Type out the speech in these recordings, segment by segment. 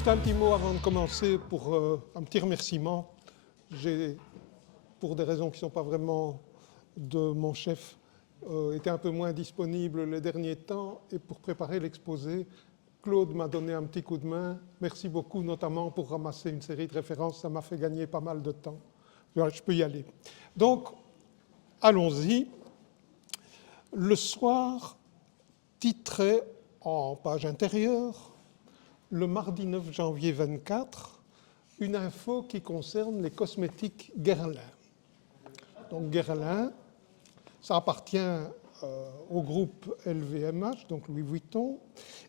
Juste un petit mot avant de commencer pour un petit remerciement. J'ai, pour des raisons qui ne sont pas vraiment de mon chef, été un peu moins disponible les derniers temps et pour préparer l'exposé, Claude m'a donné un petit coup de main. Merci beaucoup, notamment pour ramasser une série de références. Ça m'a fait gagner pas mal de temps. Je peux y aller. Donc, allons-y. Le soir, titré en page intérieure, le mardi 9 janvier 24, une info qui concerne les cosmétiques Guerlain. Donc Guerlain, ça appartient au groupe LVMH, donc Louis Vuitton,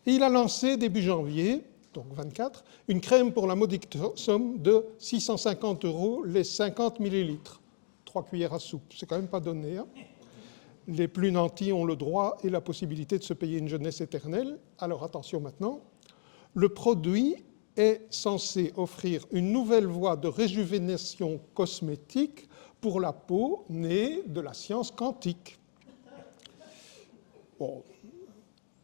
et il a lancé début janvier, donc 24, une crème pour la modique somme de 650 € les 50 millilitres. 3 cuillères à soupe, c'est quand même pas donné. Hein. Les plus nantis ont le droit et la possibilité de se payer une jeunesse éternelle. Alors attention maintenant, le produit est censé offrir une nouvelle voie de réjuvénation cosmétique pour la peau née de la science quantique. Bon.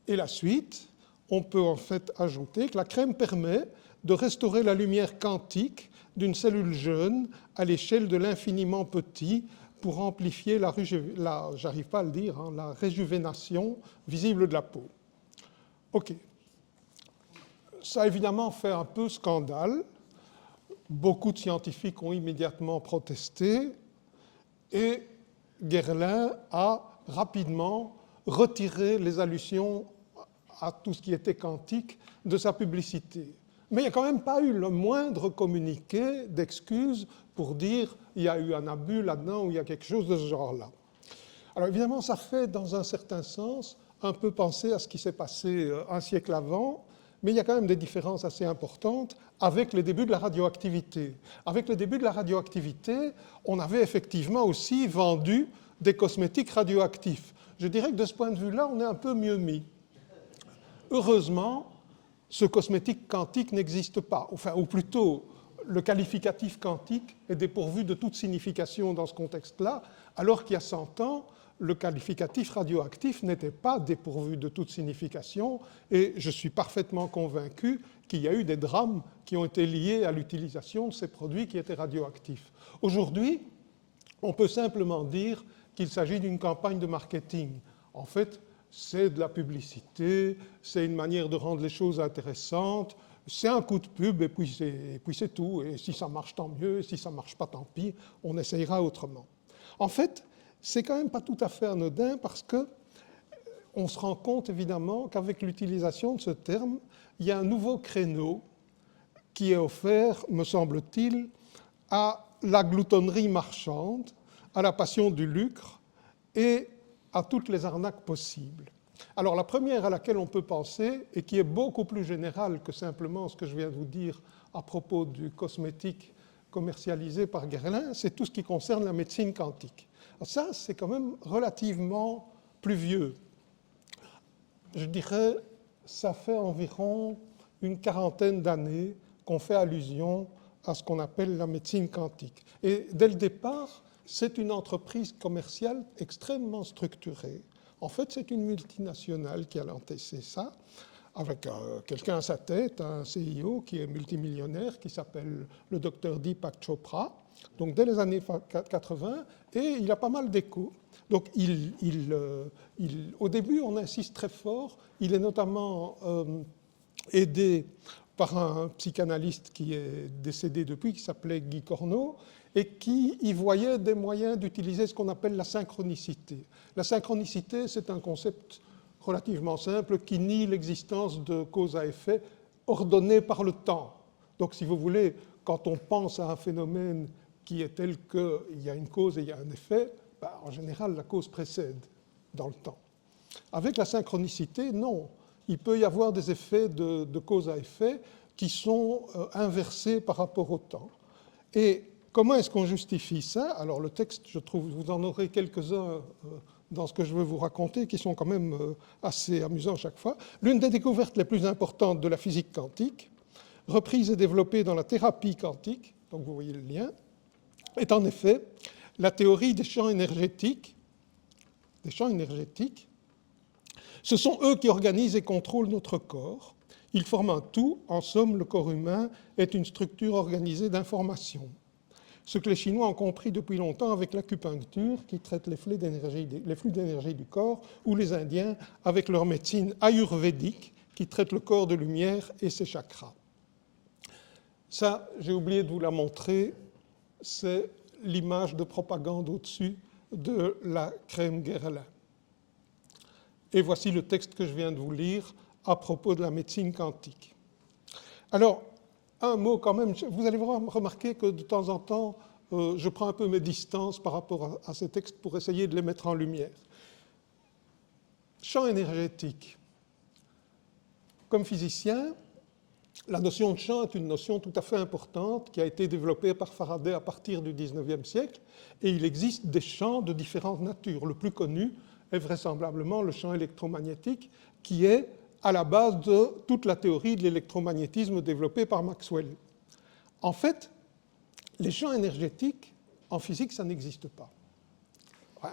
Et la suite, on peut en fait ajouter que la crème permet de restaurer la lumière quantique d'une cellule jeune à l'échelle de l'infiniment petit pour amplifier j'arrive pas à le dire, hein, la réjuvénation visible de la peau. OK. Ça a évidemment fait un peu scandale. Beaucoup de scientifiques ont immédiatement protesté et Guerlain a rapidement retiré les allusions à tout ce qui était quantique de sa publicité. Mais il n'y a quand même pas eu le moindre communiqué d'excuses pour dire il y a eu un abus là-dedans ou il y a quelque chose de ce genre-là. Alors évidemment, ça fait dans un certain sens un peu penser à ce qui s'est passé un siècle avant, mais il y a quand même des différences assez importantes avec les débuts de la radioactivité. Avec les débuts de la radioactivité, on avait effectivement aussi vendu des cosmétiques radioactifs. Je dirais que de ce point de vue-là, on est un peu mieux mis. Heureusement, ce cosmétique quantique n'existe pas. Enfin, ou plutôt, le qualificatif quantique est dépourvu de toute signification dans ce contexte-là, alors qu'il y a 100 ans, le qualificatif radioactif n'était pas dépourvu de toute signification, et je suis parfaitement convaincu qu'il y a eu des drames qui ont été liés à l'utilisation de ces produits qui étaient radioactifs. Aujourd'hui, on peut simplement dire qu'il s'agit d'une campagne de marketing. En fait, c'est de la publicité, c'est une manière de rendre les choses intéressantes, c'est un coup de pub et puis c'est tout. Et si ça marche, tant mieux, et si ça ne marche pas, tant pis, on essayera autrement. En fait, c'est quand même pas tout à fait anodin parce qu'on se rend compte évidemment qu'avec l'utilisation de ce terme, il y a un nouveau créneau qui est offert, me semble-t-il, à la gloutonnerie marchande, à la passion du lucre et à toutes les arnaques possibles. Alors la première à laquelle on peut penser, et qui est beaucoup plus générale que simplement ce que je viens de vous dire à propos du cosmétique commercialisé par Guerlain, c'est tout ce qui concerne la médecine quantique. Alors ça, c'est quand même relativement plus vieux. Je dirais, ça fait environ une quarantaine d'années qu'on fait allusion à ce qu'on appelle la médecine quantique. Et dès le départ, c'est une entreprise commerciale extrêmement structurée. En fait, c'est une multinationale qui a lancé ça, avec quelqu'un à sa tête, un CIO qui est multimillionnaire, qui s'appelle le docteur Deepak Chopra, donc dès les années 80, et il a pas mal d'échos. Donc au début, on insiste très fort, il est notamment aidé par un psychanalyste qui est décédé depuis, qui s'appelait Guy Corneau, et qui y voyait des moyens d'utiliser ce qu'on appelle la synchronicité. La synchronicité, c'est un concept relativement simple qui nie l'existence de cause à effet ordonnée par le temps. Donc, si vous voulez, quand on pense à un phénomène qui est tel qu'il y a une cause et il y a un effet, en général, la cause précède dans le temps. Avec la synchronicité, non. Il peut y avoir des effets de cause à effet qui sont inversés par rapport au temps. Et comment est-ce qu'on justifie ça? Alors le texte, je trouve, vous en aurez quelques-uns dans ce que je veux vous raconter, qui sont quand même assez amusants chaque fois. L'une des découvertes les plus importantes de la physique quantique, reprise et développée dans la thérapie quantique, donc vous voyez le lien, est en effet la théorie des champs énergétiques. Des champs énergétiques, ce sont eux qui organisent et contrôlent notre corps. Ils forment un tout. En somme, le corps humain est une structure organisée d'informations. Ce que les Chinois ont compris depuis longtemps avec l'acupuncture, qui traite les flux d'énergie du corps, ou les Indiens avec leur médecine ayurvédique, qui traite le corps de lumière et ses chakras. Ça, j'ai oublié de vous la montrer, c'est l'image de propagande au-dessus de la crème Guerlain. Et voici le texte que je viens de vous lire à propos de la médecine quantique. Alors, un mot quand même, vous allez remarquer que de temps en temps, je prends un peu mes distances par rapport à ces textes pour essayer de les mettre en lumière. Champ énergétique. Comme physicien, la notion de champ est une notion tout à fait importante qui a été développée par Faraday à partir du XIXe siècle, et il existe des champs de différentes natures. Le plus connu est vraisemblablement le champ électromagnétique, qui est à la base de toute la théorie de l'électromagnétisme développée par Maxwell. En fait, les champs énergétiques, en physique, ça n'existe pas.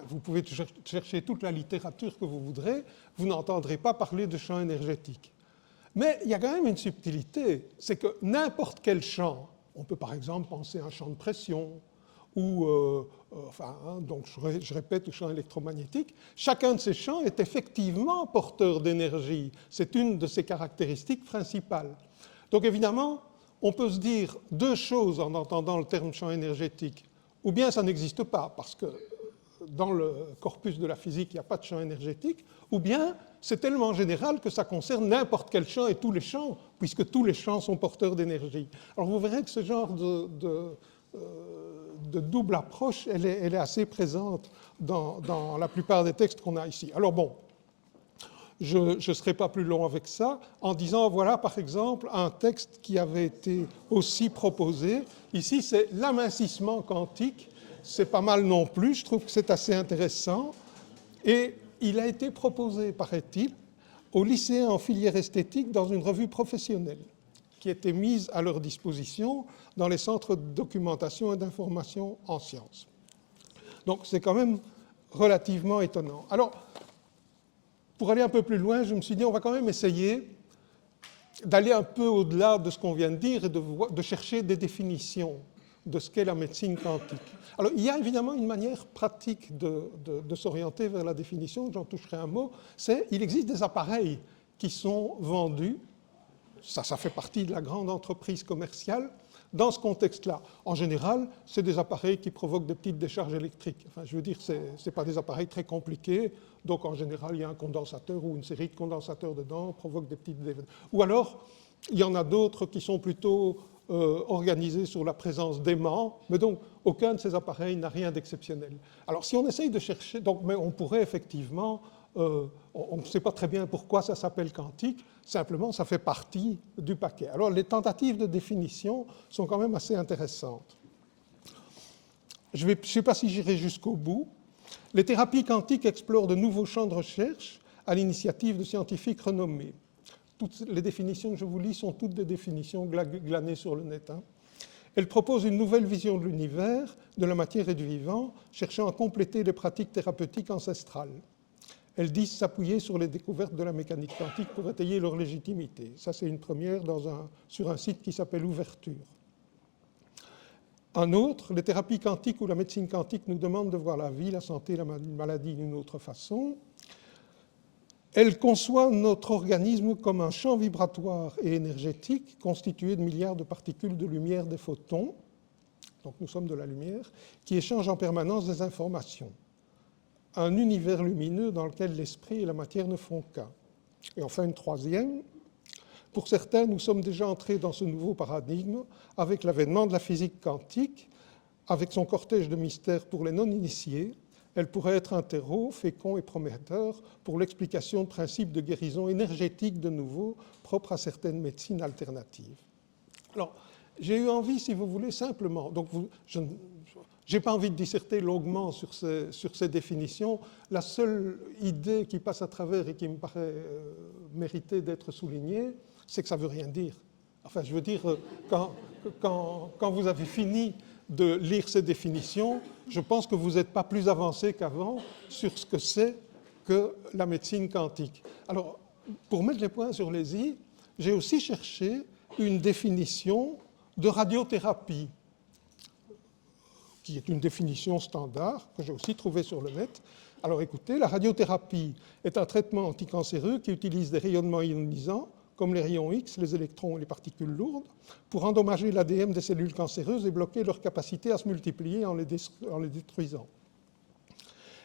Vous pouvez chercher toute la littérature que vous voudrez, vous n'entendrez pas parler de champs énergétiques. Mais il y a quand même une subtilité, c'est que n'importe quel champ, on peut par exemple penser à un champ de pression, ou, donc je répète, le champ électromagnétique, chacun de ces champs est effectivement porteur d'énergie. C'est une de ses caractéristiques principales. Donc évidemment, on peut se dire deux choses en entendant le terme champ énergétique. Ou bien ça n'existe pas, parce que dans le corpus de la physique, il n'y a pas de champ énergétique, ou bien c'est tellement général que ça concerne n'importe quel champ et tous les champs, puisque tous les champs sont porteurs d'énergie. Alors vous verrez que ce genre de double approche, elle est assez présente dans la plupart des textes qu'on a ici. Alors bon, je ne serai pas plus long avec ça, en disant, voilà par exemple un texte qui avait été aussi proposé. Ici, c'est l'amincissement quantique. C'est pas mal non plus, je trouve que c'est assez intéressant. Et il a été proposé, paraît-il, aux lycéens en filière esthétique dans une revue professionnelle qui était mise à leur disposition dans les centres de documentation et d'information en sciences. Donc c'est quand même relativement étonnant. Alors, pour aller un peu plus loin, je me suis dit, on va quand même essayer d'aller un peu au-delà de ce qu'on vient de dire et de chercher des définitions de ce qu'est la médecine quantique. Alors, il y a évidemment une manière pratique de s'orienter vers la définition, j'en toucherai un mot, c'est qu'il existe des appareils qui sont vendus, ça fait partie de la grande entreprise commerciale. Dans ce contexte-là, en général, c'est des appareils qui provoquent des petites décharges électriques. Enfin, je veux dire, ce n'est pas des appareils très compliqués, donc en général, il y a un condensateur ou une série de condensateurs dedans, provoque des petites... Ou alors, il y en a d'autres qui sont plutôt organisés sur la présence d'aimants, mais donc aucun de ces appareils n'a rien d'exceptionnel. Alors, si on essaye de chercher, donc, mais on pourrait effectivement... on ne sait pas très bien pourquoi ça s'appelle quantique, simplement ça fait partie du paquet. Alors les tentatives de définition sont quand même assez intéressantes. Je ne sais pas si j'irai jusqu'au bout. Les thérapies quantiques explorent de nouveaux champs de recherche à l'initiative de scientifiques renommés. Toutes les définitions que je vous lis sont toutes des définitions glanées sur le net. Elles proposent une nouvelle vision de l'univers, de la matière et du vivant, cherchant à compléter les pratiques thérapeutiques ancestrales. Elles disent s'appuyer sur les découvertes de la mécanique quantique pour étayer leur légitimité. Ça, c'est une première sur un site qui s'appelle Ouverture. Un autre, les thérapies quantiques ou la médecine quantique nous demandent de voir la vie, la santé, la maladie d'une autre façon. Elle conçoit notre organisme comme un champ vibratoire et énergétique constitué de milliards de particules de lumière, des photons, donc nous sommes de la lumière, qui échangent en permanence des informations. Un univers lumineux dans lequel l'esprit et la matière ne font qu'un. Et enfin une troisième, pour certains, nous sommes déjà entrés dans ce nouveau paradigme avec l'avènement de la physique quantique, avec son cortège de mystères pour les non-initiés. Elle pourrait être un terreau fécond et prometteur pour l'explication de principes de guérison énergétique de nouveau, propres à certaines médecines alternatives. Alors, j'ai eu envie, si vous voulez, simplement, donc je n'ai pas envie de disserter longuement sur ces définitions. La seule idée qui passe à travers et qui me paraît mériter d'être soulignée, c'est que ça ne veut rien dire. Enfin, je veux dire, quand vous avez fini de lire ces définitions, je pense que vous n'êtes pas plus avancé qu'avant sur ce que c'est que la médecine quantique. Alors, pour mettre les points sur les i, j'ai aussi cherché une définition de radiothérapie, qui est une définition standard que j'ai aussi trouvée sur le net. Alors écoutez, la radiothérapie est un traitement anticancéreux qui utilise des rayonnements ionisants, comme les rayons X, les électrons et les particules lourdes, pour endommager l'ADN des cellules cancéreuses et bloquer leur capacité à se multiplier en les détruisant.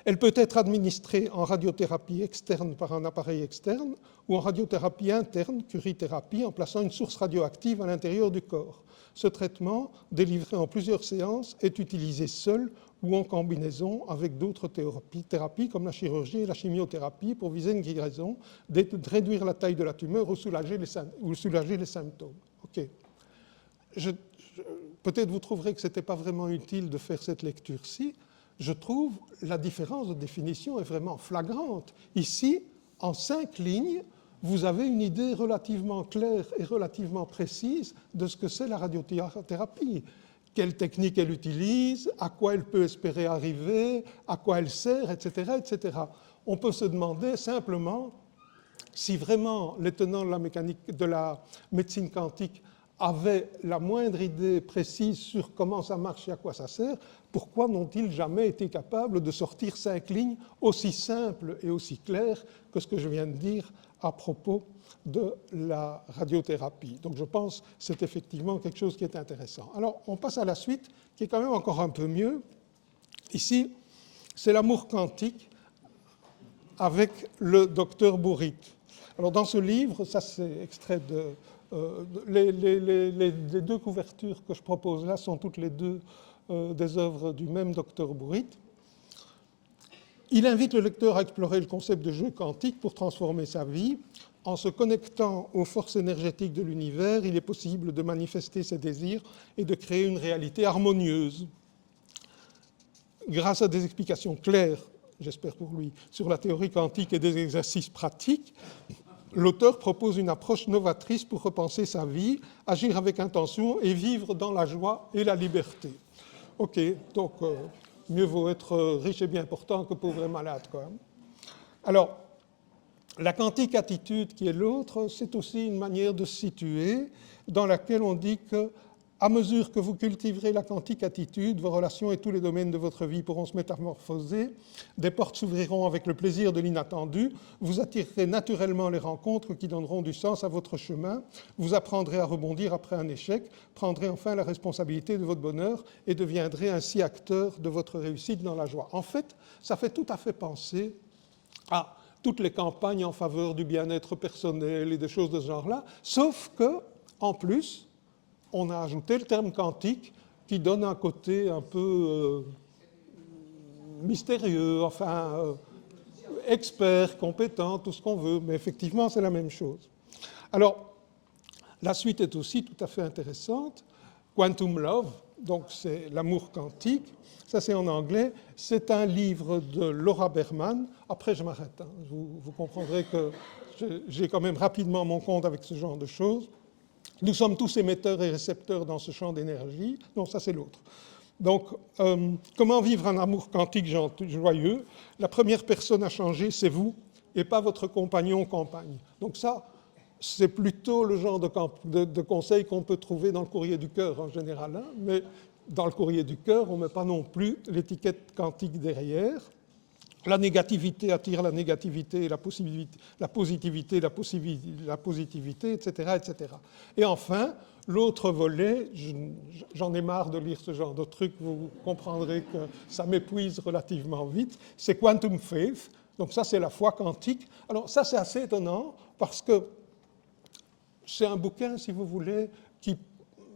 Elle peut être administrée en radiothérapie externe par un appareil externe ou en radiothérapie interne, curithérapie, en plaçant une source radioactive à l'intérieur du corps. Ce traitement, délivré en plusieurs séances, est utilisé seul ou en combinaison avec d'autres thérapies comme la chirurgie et la chimiothérapie pour viser une guérison, de réduire la taille de la tumeur ou soulager les symptômes. Okay. Peut-être vous trouverez que ce n'était pas vraiment utile de faire cette lecture-ci. Je trouve la différence de définition est vraiment flagrante. Ici, en 5 lignes, vous avez une idée relativement claire et relativement précise de ce que c'est la radiothérapie. Quelle technique elle utilise, à quoi elle peut espérer arriver, à quoi elle sert, etc., etc. On peut se demander simplement si vraiment les tenants de la médecine quantique avaient la moindre idée précise sur comment ça marche et à quoi ça sert, pourquoi n'ont-ils jamais été capables de sortir 5 lignes aussi simples et aussi claires que ce que je viens de dire à propos de la radiothérapie. Donc je pense que c'est effectivement quelque chose qui est intéressant. Alors on passe à la suite, qui est quand même encore un peu mieux. Ici, c'est l'amour quantique avec le docteur Bourrit. Alors dans ce livre, ça c'est extrait de... les 2 couvertures que je propose là sont toutes les 2 des œuvres du même docteur Bourrit. Il invite le lecteur à explorer le concept de jeu quantique pour transformer sa vie. En se connectant aux forces énergétiques de l'univers, il est possible de manifester ses désirs et de créer une réalité harmonieuse. Grâce à des explications claires, j'espère pour lui, sur la théorie quantique et des exercices pratiques, l'auteur propose une approche novatrice pour repenser sa vie, agir avec intention et vivre dans la joie et la liberté. Ok, donc mieux vaut être riche et bien portant que pauvre et malade, quoi. Alors, la quantique attitude, qui est l'autre, c'est aussi une manière de se situer dans laquelle on dit que, à mesure que vous cultiverez la quantique attitude, vos relations et tous les domaines de votre vie pourront se métamorphoser, des portes s'ouvriront avec le plaisir de l'inattendu, vous attirerez naturellement les rencontres qui donneront du sens à votre chemin, vous apprendrez à rebondir après un échec, prendrez enfin la responsabilité de votre bonheur et deviendrez ainsi acteur de votre réussite dans la joie. En fait, ça fait tout à fait penser à toutes les campagnes en faveur du bien-être personnel et des choses de ce genre-là, sauf que, en plus, on a ajouté le terme quantique qui donne un côté un peu mystérieux, enfin expert, compétent, tout ce qu'on veut, mais effectivement c'est la même chose. Alors, la suite est aussi tout à fait intéressante. Quantum Love, donc c'est l'amour quantique, ça c'est en anglais, c'est un livre de Laura Berman. Après je m'arrête, hein. Vous comprendrez que j'ai quand même rapidement mon compte avec ce genre de choses. Nous sommes tous émetteurs et récepteurs dans ce champ d'énergie. Non, ça c'est l'autre. Donc, comment vivre un amour quantique joyeux? La première personne à changer, c'est vous, et pas votre compagnon ou compagne. Donc ça, c'est plutôt le genre de conseil qu'on peut trouver dans le courrier du cœur en général. Hein, mais dans le courrier du cœur, on ne met pas non plus l'étiquette quantique derrière. La négativité attire la négativité, la positivité, la positivité, etc., etc. Et enfin, l'autre volet, j'en ai marre de lire ce genre de trucs, vous comprendrez que ça m'épuise relativement vite, c'est Quantum Faith, donc ça c'est la foi quantique. Alors ça c'est assez étonnant parce que c'est un bouquin, si vous voulez, qui,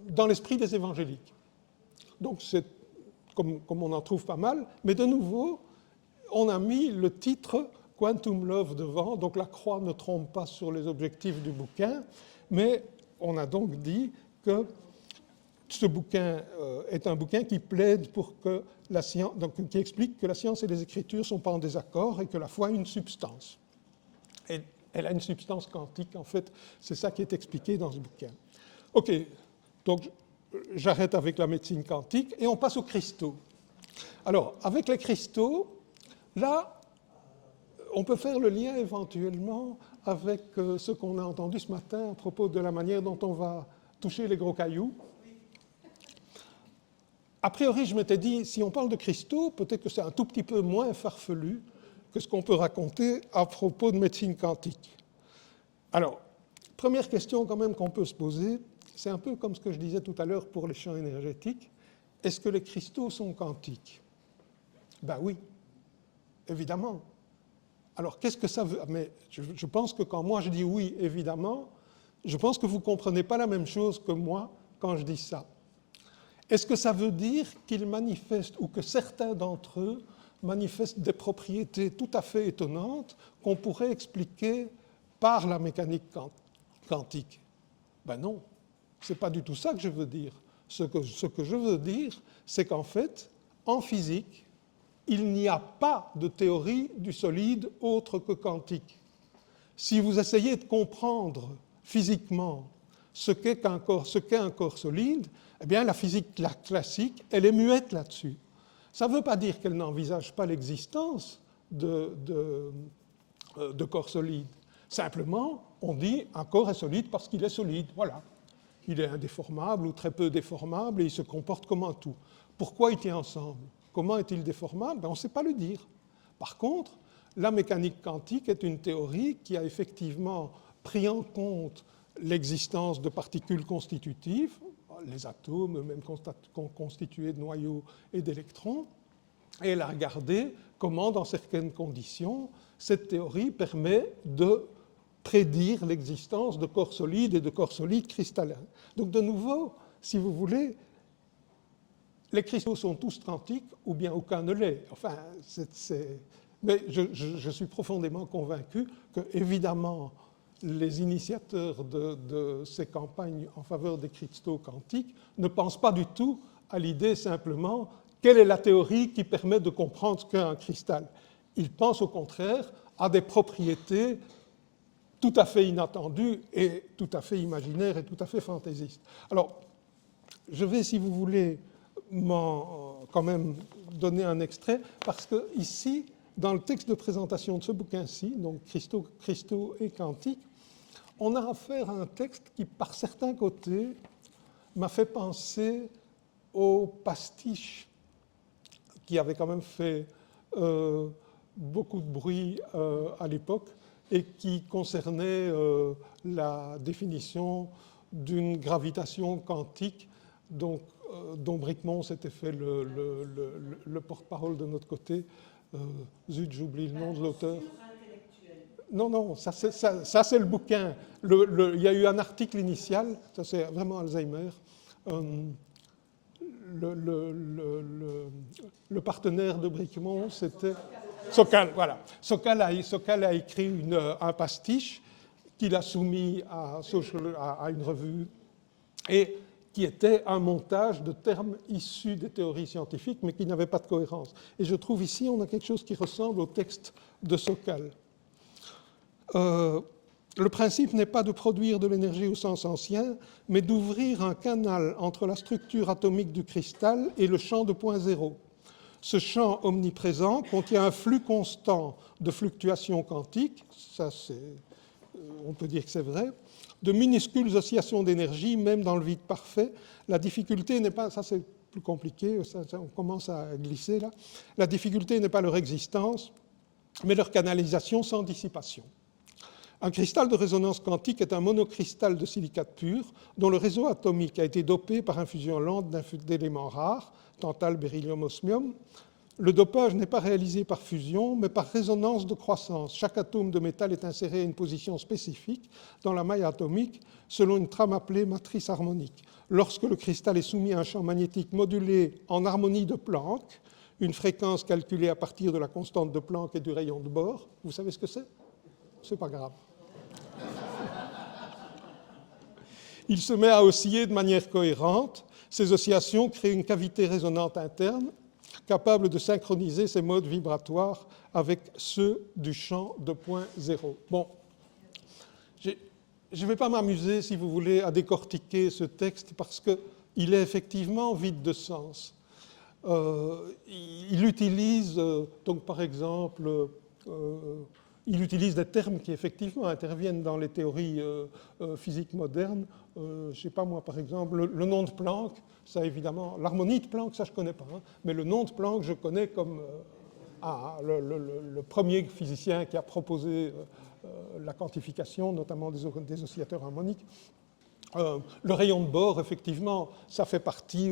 dans l'esprit des évangéliques. Donc c'est comme on en trouve pas mal, mais de nouveau, on a mis le titre Quantum Love devant, donc la croix ne trompe pas sur les objectifs du bouquin, mais on a donc dit que ce bouquin est un bouquin qui plaide pour que la science, donc qui explique que la science et les Écritures ne sont pas en désaccord et que la foi a une substance. Et elle a une substance quantique, en fait, c'est ça qui est expliqué dans ce bouquin. Ok, donc j'arrête avec la médecine quantique et on passe aux cristaux. Alors, avec les cristaux, là, on peut faire le lien éventuellement avec ce qu'on a entendu ce matin à propos de la manière dont on va toucher les gros cailloux. A priori, je m'étais dit, si on parle de cristaux, peut-être que c'est un tout petit peu moins farfelu que ce qu'on peut raconter à propos de médecine quantique. Alors, première question quand même qu'on peut se poser, c'est un peu comme ce que je disais tout à l'heure pour les champs énergétiques. Est-ce que les cristaux sont quantiques? Ben oui, évidemment. Alors, qu'est-ce que ça veut? Mais je pense que quand moi je dis oui, évidemment, je pense que vous ne comprenez pas la même chose que moi quand je dis ça. Est-ce que ça veut dire qu'ils manifestent, ou que certains d'entre eux manifestent des propriétés tout à fait étonnantes qu'on pourrait expliquer par la mécanique quantique? Ben non, ce n'est pas du tout ça que je veux dire. Ce que je veux dire, c'est qu'en fait, en physique, il n'y a pas de théorie du solide autre que quantique. Si vous essayez de comprendre physiquement ce qu'est un corps solide, eh bien la physique classique, elle est muette là-dessus. Ça ne veut pas dire qu'elle n'envisage pas l'existence de corps solides. Simplement, on dit un corps est solide parce qu'il est solide, voilà. Il est indéformable ou très peu déformable et il se comporte comme un tout. Pourquoi il tient ensemble? Comment est-il déformable? Ben, on ne sait pas le dire. Par contre, la mécanique quantique est une théorie qui a effectivement pris en compte l'existence de particules constitutives, les atomes, même constitués de noyaux et d'électrons, et elle a regardé comment, dans certaines conditions, cette théorie permet de prédire l'existence de corps solides et de corps solides cristallins. Donc de nouveau, si vous voulez, les cristaux sont tous quantiques ou bien aucun ne l'est. Enfin, mais je suis profondément convaincu que, évidemment, les initiateurs de ces campagnes en faveur des cristaux quantiques ne pensent pas du tout à l'idée simplement quelle est la théorie qui permet de comprendre ce qu'est un cristal. Ils pensent au contraire à des propriétés tout à fait inattendues et tout à fait imaginaires et tout à fait fantaisistes. Alors, je vais, si vous voulez, quand même donner un extrait, parce que ici, dans le texte de présentation de ce bouquin-ci, donc Cristaux et quantique, on a affaire à un texte qui, par certains côtés, m'a fait penser au pastiche qui avait quand même fait beaucoup de bruit à l'époque et qui concernait la définition d'une gravitation quantique, donc, dont Bricmont s'était fait le porte-parole de notre côté. Zut, j'oublie le nom de l'auteur. Non, ça c'est le bouquin. Il y a eu un article initial, ça c'est vraiment Alzheimer. Le partenaire de Bricmont, c'était Sokal. Voilà. Sokal a écrit un pastiche qu'il a soumis à une revue et qui était un montage de termes issus des théories scientifiques, mais qui n'avait pas de cohérence. Et je trouve ici, on a quelque chose qui ressemble au texte de Sokal. Le principe n'est pas de produire de l'énergie au sens ancien, mais d'ouvrir un canal entre la structure atomique du cristal et le champ de point zéro. Ce champ omniprésent contient un flux constant de fluctuations quantiques, ça on peut dire que c'est vrai, de minuscules oscillations d'énergie, même dans le vide parfait. La difficulté n'est pas, ça c'est plus compliqué, on commence à glisser là, la difficulté n'est pas leur existence, mais leur canalisation sans dissipation. Un cristal de résonance quantique est un monocristal de silicate pur dont le réseau atomique a été dopé par infusion lente d'éléments rares, tantale, beryllium, osmium. Le dopage n'est pas réalisé par fusion, mais par résonance de croissance. Chaque atome de métal est inséré à une position spécifique dans la maille atomique selon une trame appelée matrice harmonique. Lorsque le cristal est soumis à un champ magnétique modulé en harmonie de Planck, une fréquence calculée à partir de la constante de Planck et du rayon de Bohr, vous savez ce que c'est? C'est pas grave. Il se met à osciller de manière cohérente. Ces oscillations créent une cavité résonante interne capable de synchroniser ces modes vibratoires avec ceux du champ de point zéro. Bon, je ne vais pas m'amuser, si vous voulez, à décortiquer ce texte parce qu'il est effectivement vide de sens. Il utilise, donc par exemple, il utilise des termes qui effectivement interviennent dans les théories physiques modernes. Je ne sais pas moi, par exemple, le nom de Planck, ça évidemment, l'harmonie de Planck, ça je ne connais pas, hein, mais le nom de Planck, je connais comme le premier physicien qui a proposé la quantification, notamment des oscillateurs harmoniques. Le rayon de Bohr, effectivement, ça fait partie,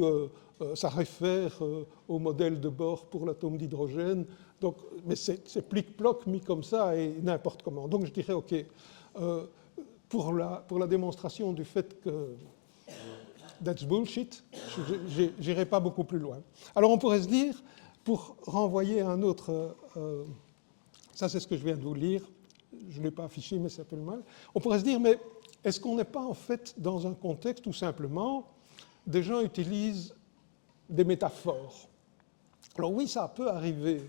ça réfère au modèle de Bohr pour l'atome d'hydrogène. Donc, mais c'est plic-ploc mis comme ça et n'importe comment. Donc je dirais, OK, pour la démonstration du fait que that's bullshit, je n'irai pas beaucoup plus loin. Alors on pourrait se dire, pour renvoyer à un autre, ça c'est ce que je viens de vous lire, je ne l'ai pas affiché mais ça fait le mal, on pourrait se dire, mais est-ce qu'on n'est pas en fait dans un contexte où simplement des gens utilisent des métaphores? Alors oui, ça peut arriver.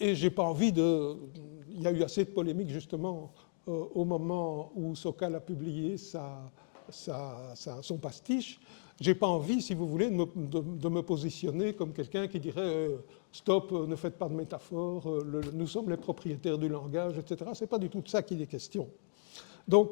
Et j'ai pas envie de... Il y a eu assez de polémiques justement au moment où Sokal a publié son pastiche. J'ai pas envie, si vous voulez, de me positionner comme quelqu'un qui dirait stop, ne faites pas de métaphores, nous sommes les propriétaires du langage, etc. C'est pas du tout de ça qu'il est question. Donc,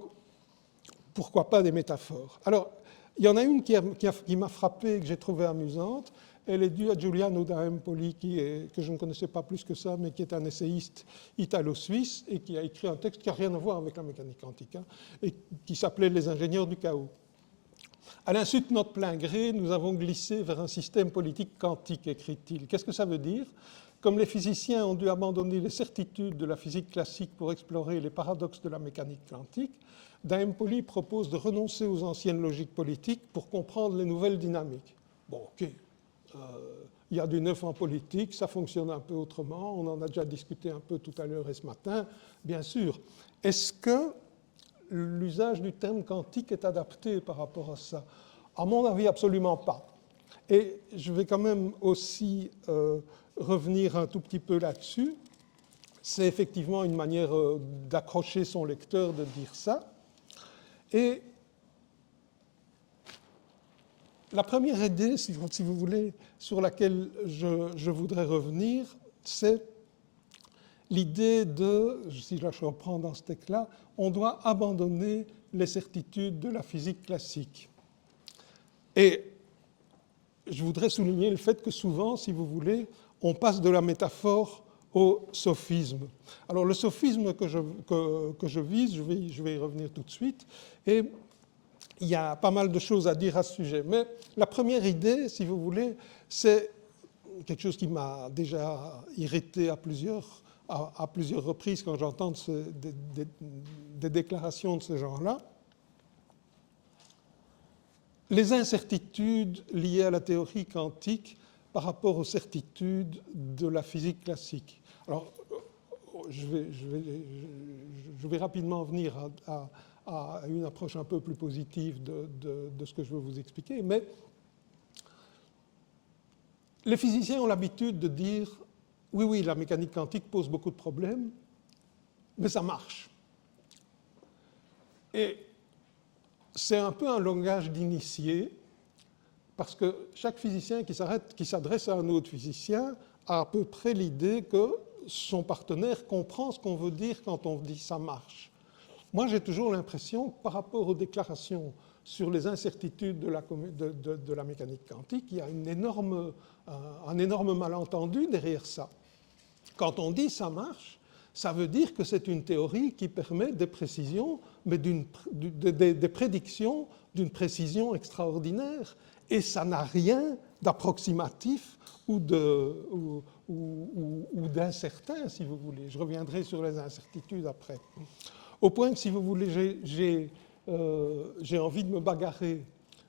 pourquoi pas des métaphores? Alors, il y en a une qui m'a frappé, que j'ai trouvée amusante. Elle est due à Giuliano da Empoli, que je ne connaissais pas plus que ça, mais qui est un essayiste italo-suisse et qui a écrit un texte qui n'a rien à voir avec la mécanique quantique, hein, et qui s'appelait « Les ingénieurs du chaos ». À l'insu de notre plein gré, nous avons glissé vers un système politique quantique, écrit-il. Qu'est-ce que ça veut dire? Comme les physiciens ont dû abandonner les certitudes de la physique classique pour explorer les paradoxes de la mécanique quantique, da Empoli propose de renoncer aux anciennes logiques politiques pour comprendre les nouvelles dynamiques. Bon, ok. Il y a du neuf en politique, ça fonctionne un peu autrement, on en a déjà discuté un peu tout à l'heure et ce matin, bien sûr. Est-ce que l'usage du terme quantique est adapté par rapport à ça? À mon avis, absolument pas. Et je vais quand même aussi revenir un tout petit peu là-dessus. C'est effectivement une manière d'accrocher son lecteur de dire ça. Et la première idée, si vous voulez, sur laquelle je voudrais revenir, c'est l'idée de, si je reprends dans ce texte-là, on doit abandonner les certitudes de la physique classique. Et je voudrais souligner le fait que souvent, si vous voulez, on passe de la métaphore au sophisme. Alors le sophisme que je vise, je vais y revenir tout de suite, et il y a pas mal de choses à dire à ce sujet. Mais la première idée, si vous voulez, c'est quelque chose qui m'a déjà irrité à plusieurs reprises quand j'entends des déclarations de ce genre-là. Les incertitudes liées à la théorie quantique par rapport aux certitudes de la physique classique. Alors, je vais rapidement venir à une approche un peu plus positive de ce que je veux vous expliquer, mais les physiciens ont l'habitude de dire « oui, la mécanique quantique pose beaucoup de problèmes, mais ça marche ». Et c'est un peu un langage d'initié, parce que chaque physicien qui s'adresse à un autre physicien a à peu près l'idée que son partenaire comprend ce qu'on veut dire quand on dit « ça marche ». Moi, j'ai toujours l'impression que par rapport aux déclarations sur les incertitudes de la mécanique quantique, il y a un énorme malentendu derrière ça. Quand on dit « ça marche », ça veut dire que c'est une théorie qui permet des précisions, mais des prédictions d'une précision extraordinaire. Et ça n'a rien d'approximatif ou d'incertain, si vous voulez. Je reviendrai sur les incertitudes après. Au point que, si vous voulez, j'ai envie de me bagarrer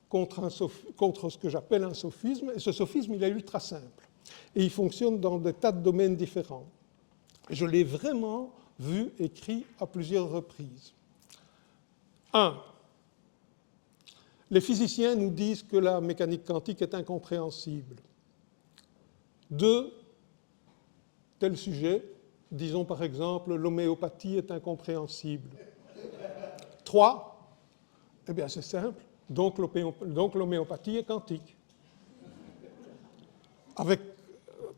contre ce que j'appelle un sophisme. Et ce sophisme, il est ultra simple. Et il fonctionne dans des tas de domaines différents. Je l'ai vraiment vu écrit à plusieurs reprises. 1. Les physiciens nous disent que la mécanique quantique est incompréhensible. 2. Tel sujet, disons par exemple, l'homéopathie est incompréhensible. 3. Eh bien c'est simple, donc l'homéopathie est quantique. Avec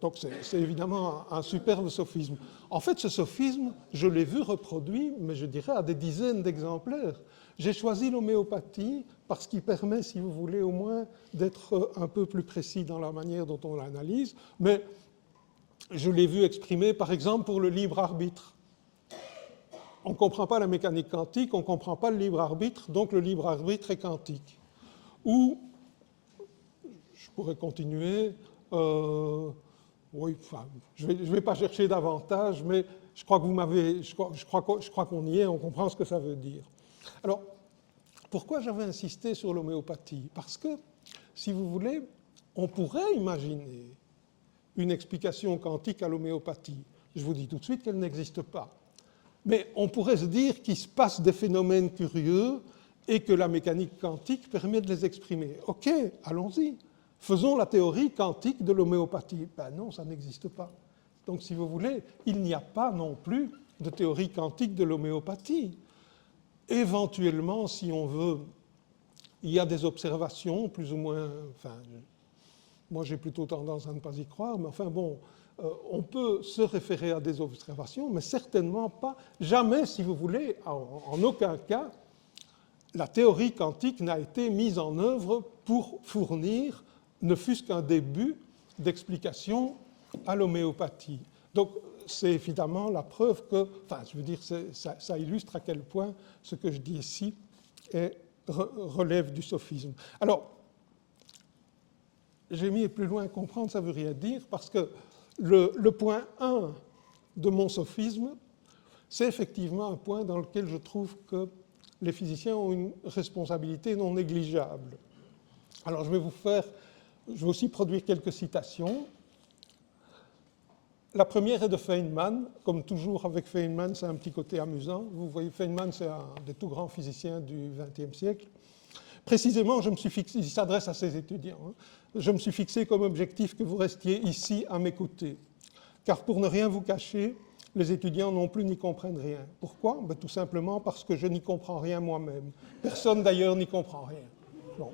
Donc c'est évidemment un superbe sophisme. En fait, ce sophisme, je l'ai vu reproduit, mais je dirais à des dizaines d'exemplaires. J'ai choisi l'homéopathie parce qu'il permet, si vous voulez, au moins d'être un peu plus précis dans la manière dont on l'analyse, mais je l'ai vu exprimé, par exemple, pour le libre arbitre. On ne comprend pas la mécanique quantique, on ne comprend pas le libre arbitre, donc le libre arbitre est quantique. Ou, je pourrais continuer, oui, enfin, je ne vais pas chercher davantage, mais je crois que vous m'avez, je crois qu'on y est, on comprend ce que ça veut dire. Alors, pourquoi j'avais insisté sur l'homéopathie? Parce que, si vous voulez, on pourrait imaginer une explication quantique à l'homéopathie. Je vous dis tout de suite qu'elle n'existe pas. Mais on pourrait se dire qu'il se passe des phénomènes curieux et que la mécanique quantique permet de les exprimer. OK, allons-y. Faisons la théorie quantique de l'homéopathie. Ben non, ça n'existe pas. Donc, si vous voulez, il n'y a pas non plus de théorie quantique de l'homéopathie. Éventuellement, si on veut, il y a des observations plus ou moins... Enfin, moi, j'ai plutôt tendance à ne pas y croire, mais enfin bon, on peut se référer à des observations, mais certainement pas, jamais, si vous voulez, en aucun cas, la théorie quantique n'a été mise en œuvre pour fournir ne fût-ce qu'un début d'explication à l'homéopathie. Donc, c'est évidemment la preuve que, enfin, je veux dire, ça illustre à quel point ce que je dis ici relève du sophisme. Alors, j'ai mis plus loin comprendre, ça ne veut rien dire, parce que le point 1 de mon sophisme, c'est effectivement un point dans lequel je trouve que les physiciens ont une responsabilité non négligeable. Alors, je vais aussi produire quelques citations. La première est de Feynman. Comme toujours avec Feynman, c'est un petit côté amusant. Vous voyez, Feynman, c'est un des tout grands physiciens du XXe siècle. Précisément, je me suis fixé, il s'adresse à ses étudiants, je me suis fixé comme objectif que vous restiez ici à m'écouter. Car pour ne rien vous cacher, les étudiants non plus n'y comprennent rien. Pourquoi? Ben, tout simplement parce que je n'y comprends rien moi-même. Personne d'ailleurs n'y comprend rien. Bon.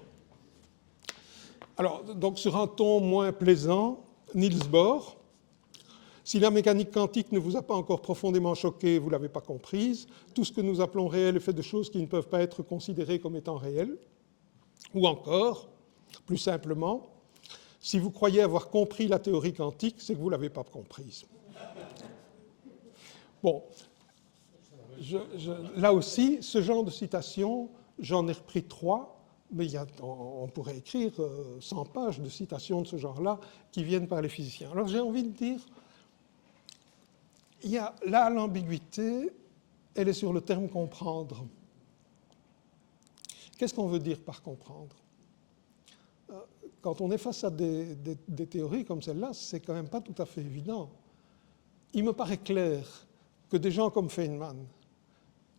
Alors, donc sur un ton moins plaisant, Niels Bohr, si la mécanique quantique ne vous a pas encore profondément choqué, vous ne l'avez pas comprise, tout ce que nous appelons réel est fait de choses qui ne peuvent pas être considérées comme étant réelles. Ou encore, plus simplement, si vous croyez avoir compris la théorie quantique, c'est que vous ne l'avez pas comprise. Bon, là aussi, ce genre de citation, j'en ai repris 3, mais on pourrait écrire 100 pages de citations de ce genre-là qui viennent par les physiciens. Alors j'ai envie de dire, il y a là l'ambiguïté, elle est sur le terme comprendre. Qu'est-ce qu'on veut dire par comprendre? Quand on est face à des théories comme celle-là, c'est quand même pas tout à fait évident. Il me paraît clair que des gens comme Feynman,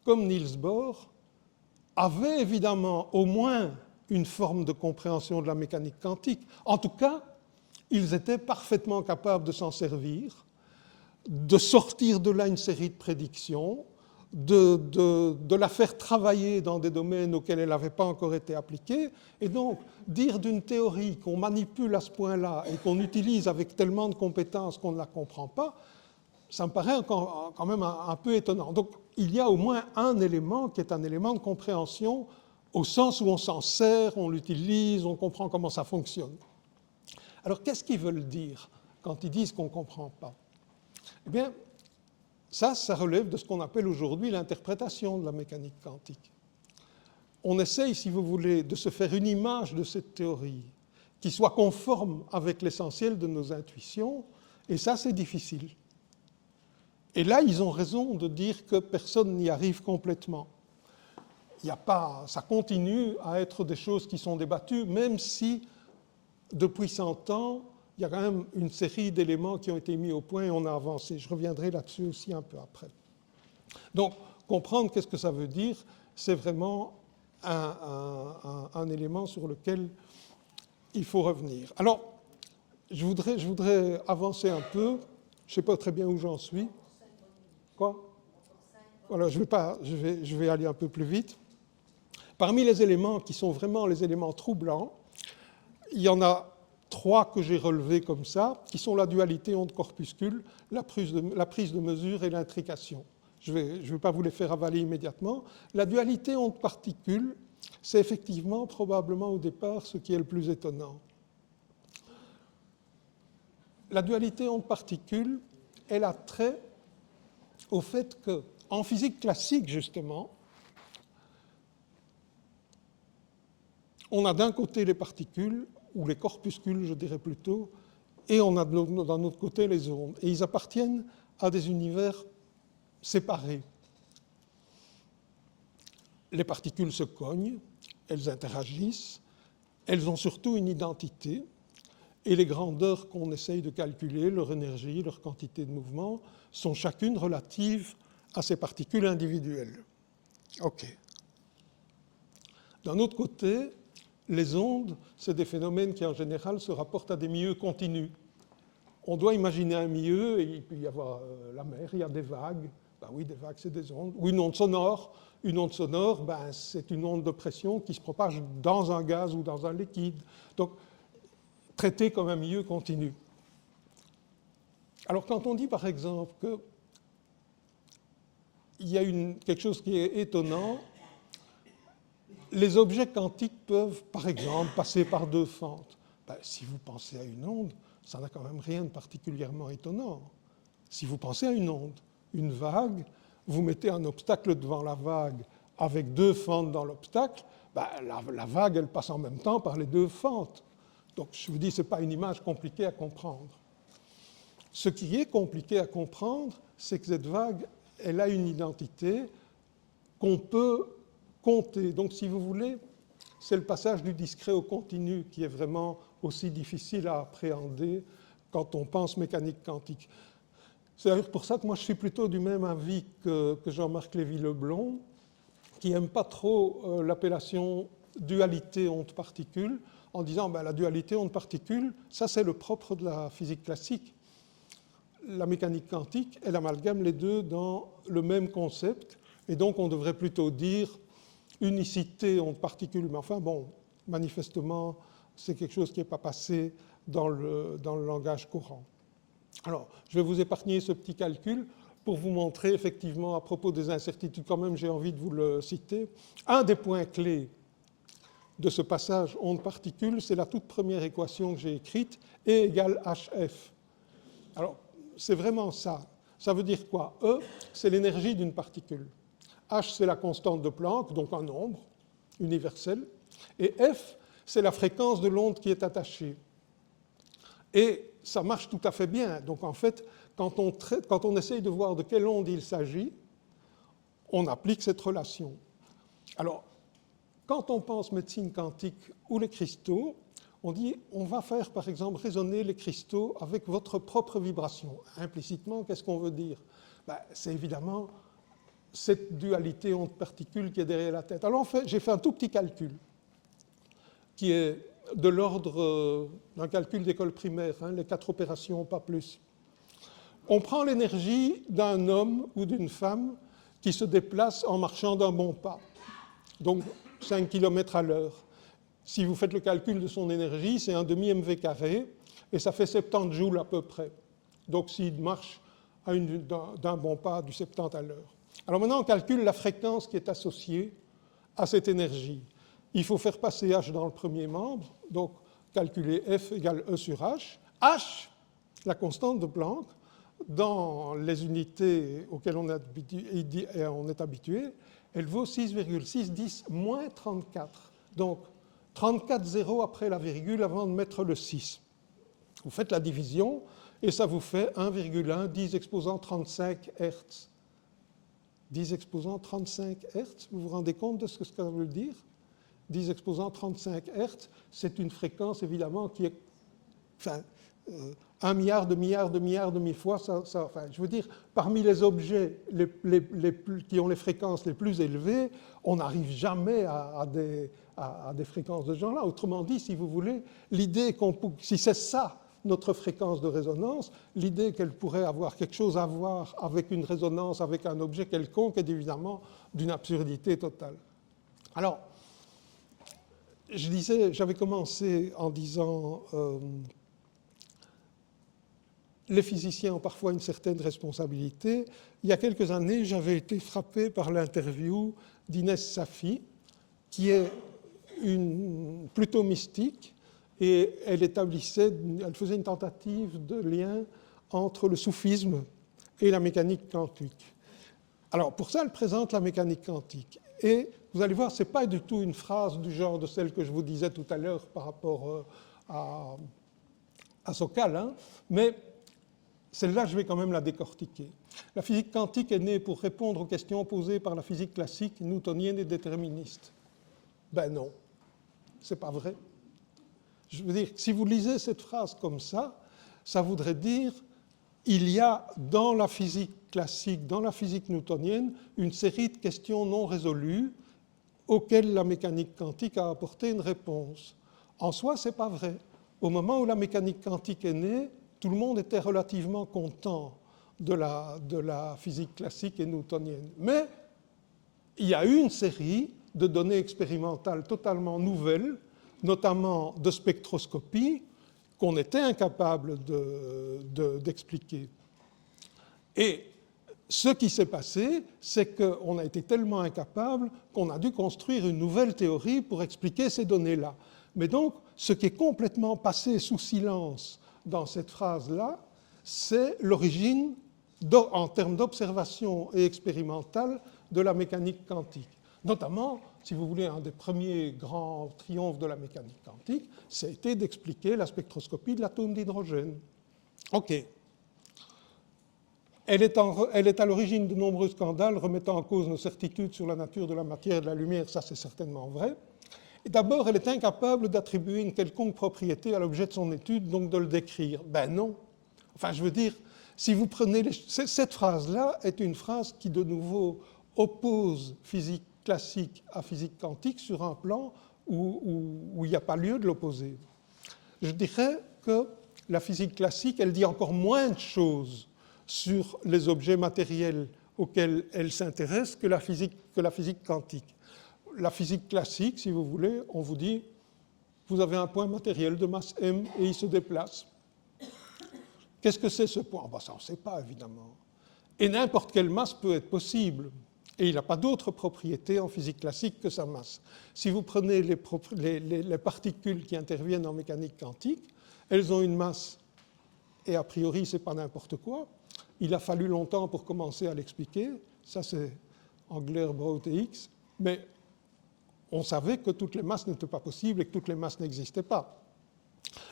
comme Niels Bohr, avaient évidemment au moins une forme de compréhension de la mécanique quantique. En tout cas, ils étaient parfaitement capables de s'en servir, de sortir de là une série de prédictions, de la faire travailler dans des domaines auxquels elle n'avait pas encore été appliquée. Et donc, dire d'une théorie qu'on manipule à ce point-là et qu'on utilise avec tellement de compétences qu'on ne la comprend pas, ça me paraît quand même un peu étonnant. Donc, il y a au moins un élément qui est un élément de compréhension au sens où on s'en sert, on l'utilise, on comprend comment ça fonctionne. Alors, qu'est-ce qu'ils veulent dire quand ils disent qu'on ne comprend pas? Eh bien, ça relève de ce qu'on appelle aujourd'hui l'interprétation de la mécanique quantique. On essaye, si vous voulez, de se faire une image de cette théorie qui soit conforme avec l'essentiel de nos intuitions, et ça, c'est difficile. Et là, ils ont raison de dire que personne n'y arrive complètement. Il y a pas, ça continue à être des choses qui sont débattues, même si, depuis 100 ans, il y a quand même une série d'éléments qui ont été mis au point et on a avancé. Je reviendrai là-dessus aussi un peu après. Donc, comprendre qu'est-ce que ça veut dire, c'est vraiment un élément sur lequel il faut revenir. Alors, je voudrais avancer un peu. Je ne sais pas très bien où j'en suis. Quoi? Voilà, je vais aller un peu plus vite. Parmi les éléments qui sont vraiment les éléments troublants, il y en a trois que j'ai relevés comme ça, qui sont la dualité onde-corpuscule, la prise de mesure et l'intrication. Je ne vais pas vous les faire avaler immédiatement. La dualité onde-particule, c'est effectivement probablement au départ ce qui est le plus étonnant. La dualité onde-particule, elle a trait au fait qu'en physique classique, justement, on a d'un côté les particules, ou les corpuscules, je dirais plutôt, et on a d'un autre côté les ondes. Et ils appartiennent à des univers séparés. Les particules se cognent, elles interagissent, elles ont surtout une identité, et les grandeurs qu'on essaye de calculer, leur énergie, leur quantité de mouvement, sont chacune relatives à ces particules individuelles. OK. D'un autre côté, les ondes, c'est des phénomènes qui en général se rapportent à des milieux continus. On doit imaginer un milieu, et il peut y avoir la mer, il y a des vagues. Ben oui, des vagues, c'est des ondes. Ou une onde sonore. Une onde sonore, ben, c'est une onde de pression qui se propage dans un gaz ou dans un liquide. Donc, traité comme un milieu continu. Alors, quand on dit, par exemple, qu'il y a quelque chose qui est étonnant, les objets quantiques peuvent, par exemple, passer par deux fentes. Ben, si vous pensez à une onde, ça n'a quand même rien de particulièrement étonnant. Si vous pensez à une onde, une vague, vous mettez un obstacle devant la vague avec deux fentes dans l'obstacle, ben, la vague, elle passe en même temps par les deux fentes. Donc, je vous dis, ce n'est pas une image compliquée à comprendre. Ce qui est compliqué à comprendre, c'est que cette vague, elle a une identité qu'on peut compter. Donc, si vous voulez, c'est le passage du discret au continu qui est vraiment aussi difficile à appréhender quand on pense mécanique quantique. C'est d'ailleurs pour ça que moi, je suis plutôt du même avis que Jean-Marc Lévy-Leblond, qui n'aime pas trop l'appellation dualité onde-particule, en disant ben, la dualité onde-particule, ça c'est le propre de la physique classique. La mécanique quantique, elle amalgame les deux dans le même concept, et donc on devrait plutôt dire unicité onde-particule. Mais enfin bon, manifestement, c'est quelque chose qui n'est pas passé dans le langage courant. Alors, je vais vous épargner ce petit calcul pour vous montrer effectivement, à propos des incertitudes, quand même j'ai envie de vous le citer, un des points clés de ce passage onde-particule, c'est la toute première équation que j'ai écrite, E égale HF. Alors, c'est vraiment ça. Ça veut dire quoi? E, c'est l'énergie d'une particule. H, c'est la constante de Planck, donc un nombre universel. Et F, c'est la fréquence de l'onde qui est attachée. Et ça marche tout à fait bien. Donc, en fait, quand on essaye de voir de quelle onde il s'agit, on applique cette relation. Alors, quand on pense médecine quantique ou les cristaux, on dit on va faire par exemple résonner les cristaux avec votre propre vibration. Implicitement, qu'est-ce qu'on veut dire? Ben, c'est évidemment cette dualité onde-particule qui est derrière la tête. Alors en fait, j'ai fait un tout petit calcul qui est de l'ordre d'un calcul d'école primaire, les 4 opérations, pas plus. On prend l'énergie d'un homme ou d'une femme qui se déplace en marchant d'un bon pas. Donc 5 km à l'heure. Si vous faites le calcul de son énergie, c'est un demi-MV carré, et ça fait 70 joules à peu près. Donc s'il marche d'un bon pas du 70 à l'heure. Alors maintenant, on calcule la fréquence qui est associée à cette énergie. Il faut faire passer H dans le premier membre, donc calculer F égale E sur H. H, la constante de Planck, dans les unités auxquelles on est habitué, elle vaut 6,610 moins 34. Donc, 34 zéros après la virgule avant de mettre le 6. Vous faites la division et ça vous fait 1,1 10 exposant 35 Hertz. 10 exposant 35 Hertz, vous vous rendez compte de ce que ça veut dire? 10 exposant 35 Hertz, c'est une fréquence évidemment qui est... Enfin, 1 milliard de milliards de milliards de mille fois, enfin, je veux dire, parmi les objets qui ont les fréquences les plus élevées, on n'arrive jamais à des fréquences de ce genre-là. Autrement dit, si vous voulez, l'idée si c'est ça notre fréquence de résonance, l'idée qu'elle pourrait avoir quelque chose à voir avec une résonance, avec un objet quelconque, est évidemment d'une absurdité totale. Alors, j'avais commencé en disant les physiciens ont parfois une certaine responsabilité. Il y a quelques années, j'avais été frappé par l'interview d'Inès Safi, qui est plutôt mystique, et elle faisait une tentative de lien entre le soufisme et la mécanique quantique. Alors, pour ça, elle présente la mécanique quantique. Et vous allez voir, ce n'est pas du tout une phrase du genre de celle que je vous disais tout à l'heure par rapport à Sokal, hein, mais celle-là, je vais quand même la décortiquer. La physique quantique est née pour répondre aux questions posées par la physique classique newtonienne et déterministe. Ben non, c'est pas vrai. Je veux dire, si vous lisez cette phrase comme ça voudrait dire il y a dans la physique classique, dans la physique newtonienne, une série de questions non résolues auxquelles la mécanique quantique a apporté une réponse. En soi, ce n'est pas vrai. Au moment où la mécanique quantique est née, tout le monde était relativement content de la physique classique et newtonienne. Mais il y a eu une série de données expérimentales totalement nouvelles, notamment de spectroscopie, qu'on était incapable d'expliquer. Et ce qui s'est passé, c'est qu'on a été tellement incapable qu'on a dû construire une nouvelle théorie pour expliquer ces données-là. Mais donc, ce qui est complètement passé sous silence dans cette phrase-là, c'est l'origine, en termes d'observation et expérimentale, de la mécanique quantique. Notamment, si vous voulez, un des premiers grands triomphes de la mécanique quantique, ça a été d'expliquer la spectroscopie de l'atome d'hydrogène. OK. Elle est à l'origine de nombreux scandales remettant en cause nos certitudes sur la nature de la matière et de la lumière, ça c'est certainement vrai. Et d'abord, elle est incapable d'attribuer une quelconque propriété à l'objet de son étude, donc de le décrire. Ben non. Enfin, je veux dire, si vous prenez... Cette phrase-là est une phrase qui, de nouveau, oppose physique classique à physique quantique sur un plan où il n'y a pas lieu de l'opposer. Je dirais que la physique classique, elle dit encore moins de choses sur les objets matériels auxquels elle s'intéresse que la physique quantique. La physique classique, si vous voulez, on vous dit, vous avez un point matériel de masse m et il se déplace. Qu'est-ce que c'est ce point? Ben, ça, on ne sait pas, évidemment. Et n'importe quelle masse peut être possible. Et il n'a pas d'autre propriété en physique classique que sa masse. Si vous prenez les particules qui interviennent en mécanique quantique, elles ont une masse, et a priori, ce n'est pas n'importe quoi. Il a fallu longtemps pour commencer à l'expliquer. Ça, c'est Engler, Braut et Higgs. Mais on savait que toutes les masses n'étaient pas possibles et que toutes les masses n'existaient pas.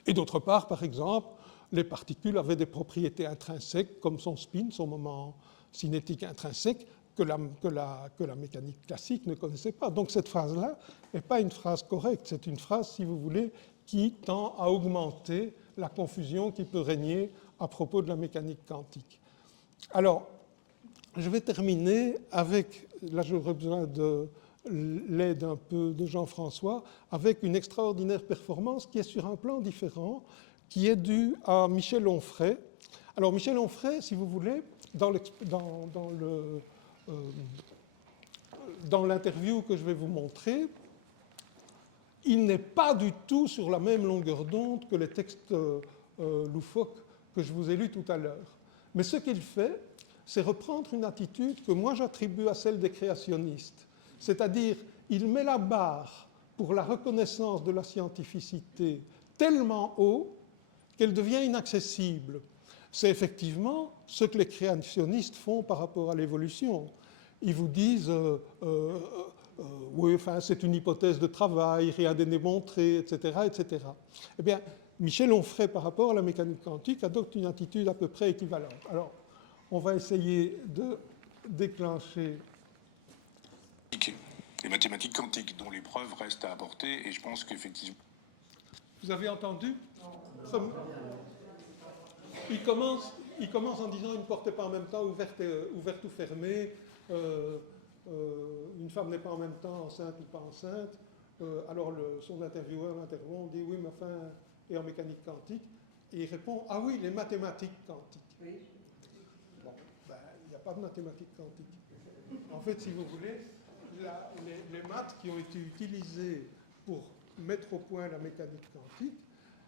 Et d'autre part, par exemple, les particules avaient des propriétés intrinsèques, comme son spin, son moment cinétique intrinsèque, que la mécanique classique ne connaissait pas. Donc cette phrase-là n'est pas une phrase correcte, c'est une phrase, si vous voulez, qui tend à augmenter la confusion qui peut régner à propos de la mécanique quantique. Alors, je vais terminer avec, là j'aurais besoin de l'aide un peu de Jean-François, avec une extraordinaire performance qui est sur un plan différent, qui est due à Michel Onfray. Alors Michel Onfray, si vous voulez, dans l'interview que je vais vous montrer, il n'est pas du tout sur la même longueur d'onde que les textes loufoques que je vous ai lus tout à l'heure. Mais ce qu'il fait, c'est reprendre une attitude que moi j'attribue à celle des créationnistes. C'est-à-dire, il met la barre pour la reconnaissance de la scientificité tellement haut qu'elle devient inaccessible. C'est effectivement ce que les créationnistes font par rapport à l'évolution. Ils vous disent oui, enfin, c'est une hypothèse de travail, rien n'est démontré, etc., etc. Eh bien, Michel Onfray, par rapport à la mécanique quantique, adopte une attitude à peu près équivalente. Alors, on va essayer de déclencher... Les mathématiques quantiques, dont les preuves restent à apporter, et je pense qu'effectivement... Vous avez entendu? Il commence en disant « une porte n'est pas en même temps ouverte ou fermée, une femme n'est pas en même temps enceinte ou pas enceinte ». Alors son intervieweur interrompt, dit « oui, mais enfin, et en mécanique quantique ?» Et il répond « ah oui, les mathématiques quantiques ». Oui. Bon, ben, il n'y a pas de mathématiques quantiques. En fait, si vous voulez, les maths qui ont été utilisées pour mettre au point la mécanique quantique,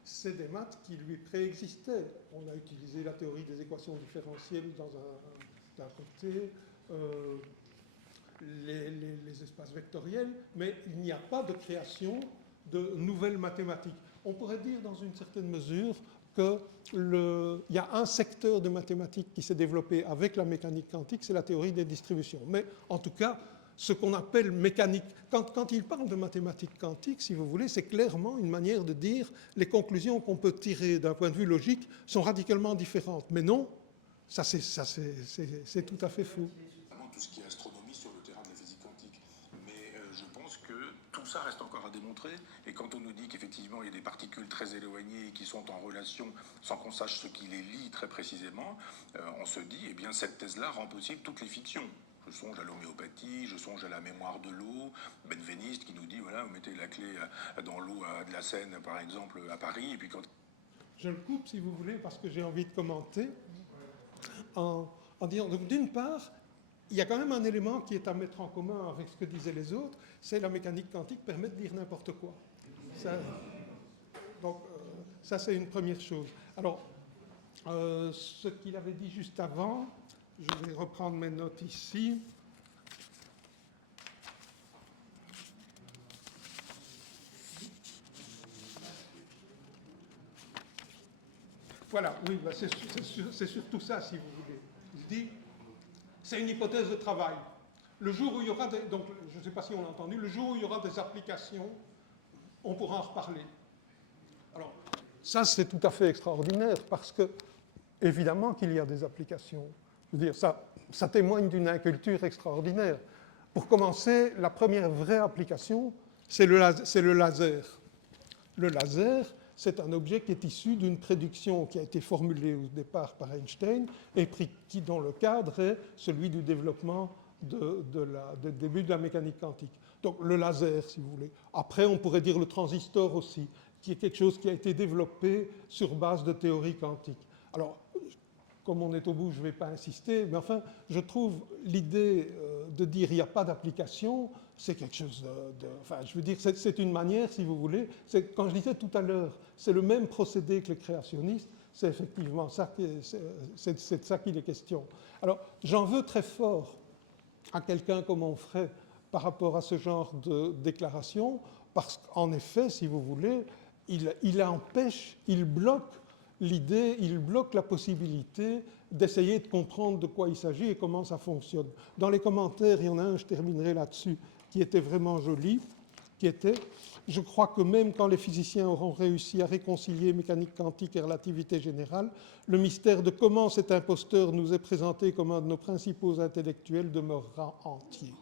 c'est des maths qui lui préexistaient. On a utilisé la théorie des équations différentielles d'un côté, les espaces vectoriels, mais il n'y a pas de création de nouvelles mathématiques. On pourrait dire dans une certaine mesure qu'il y a un secteur de mathématiques qui s'est développé avec la mécanique quantique, c'est la théorie des distributions. Mais en tout cas, ce qu'on appelle mécanique, quand il parle de mathématiques quantiques, si vous voulez, c'est clairement une manière de dire les conclusions qu'on peut tirer d'un point de vue logique sont radicalement différentes. Mais non, ça c'est tout à fait faux. Tout ce qui est astronomie sur le terrain de la physique quantique. Mais je pense que tout ça reste encore à démontrer. Et quand on nous dit qu'effectivement il y a des particules très éloignées qui sont en relation sans qu'on sache ce qui les lie très précisément, on se dit, eh bien cette thèse-là rend possible toutes les fictions. Je songe à l'homéopathie, je songe à la mémoire de l'eau, benveniste qui nous dit, voilà, vous mettez la clé dans l'eau de la Seine, par exemple, à Paris, et puis quand... Je le coupe, si vous voulez, parce que j'ai envie de commenter, en disant, donc d'une part, il y a quand même un élément qui est à mettre en commun avec ce que disaient les autres, c'est la mécanique quantique permet de dire n'importe quoi. Ça, c'est une première chose. Alors, ce qu'il avait dit juste avant, je vais reprendre mes notes ici. Voilà, oui, c'est surtout ça, si vous voulez. Il dit, c'est une hypothèse de travail. Le jour où il y aura donc je ne sais pas si on l'a entendu, le jour où il y aura des applications, on pourra en reparler. Alors, ça c'est tout à fait extraordinaire parce que, évidemment qu'il y a des applications. Je veux dire, ça témoigne d'une inculture extraordinaire. Pour commencer, la première vraie application, c'est le laser. Le laser, c'est un objet qui est issu d'une prédiction qui a été formulée au départ par Einstein et dont le cadre est celui du développement du début de la mécanique quantique. Donc le laser, si vous voulez. Après, on pourrait dire le transistor aussi, qui est quelque chose qui a été développé sur base de théorie quantique. Alors, comme on est au bout, je ne vais pas insister, mais enfin, je trouve l'idée de dire il n'y a pas d'application, c'est quelque chose enfin, je veux dire, c'est une manière, si vous voulez, quand je disais tout à l'heure, c'est le même procédé que les créationnistes, c'est effectivement ça, c'est de ça qu'il est question. Alors, j'en veux très fort à quelqu'un comme Onfray par rapport à ce genre de déclaration, parce qu'en effet, si vous voulez, il empêche, il bloque l'idée, il bloque la possibilité d'essayer de comprendre de quoi il s'agit et comment ça fonctionne. Dans les commentaires, il y en a un, je terminerai là-dessus, qui était vraiment joli, qui était « Je crois que même quand les physiciens auront réussi à réconcilier mécanique quantique et relativité générale, le mystère de comment cet imposteur nous est présenté comme un de nos principaux intellectuels demeurera entier. »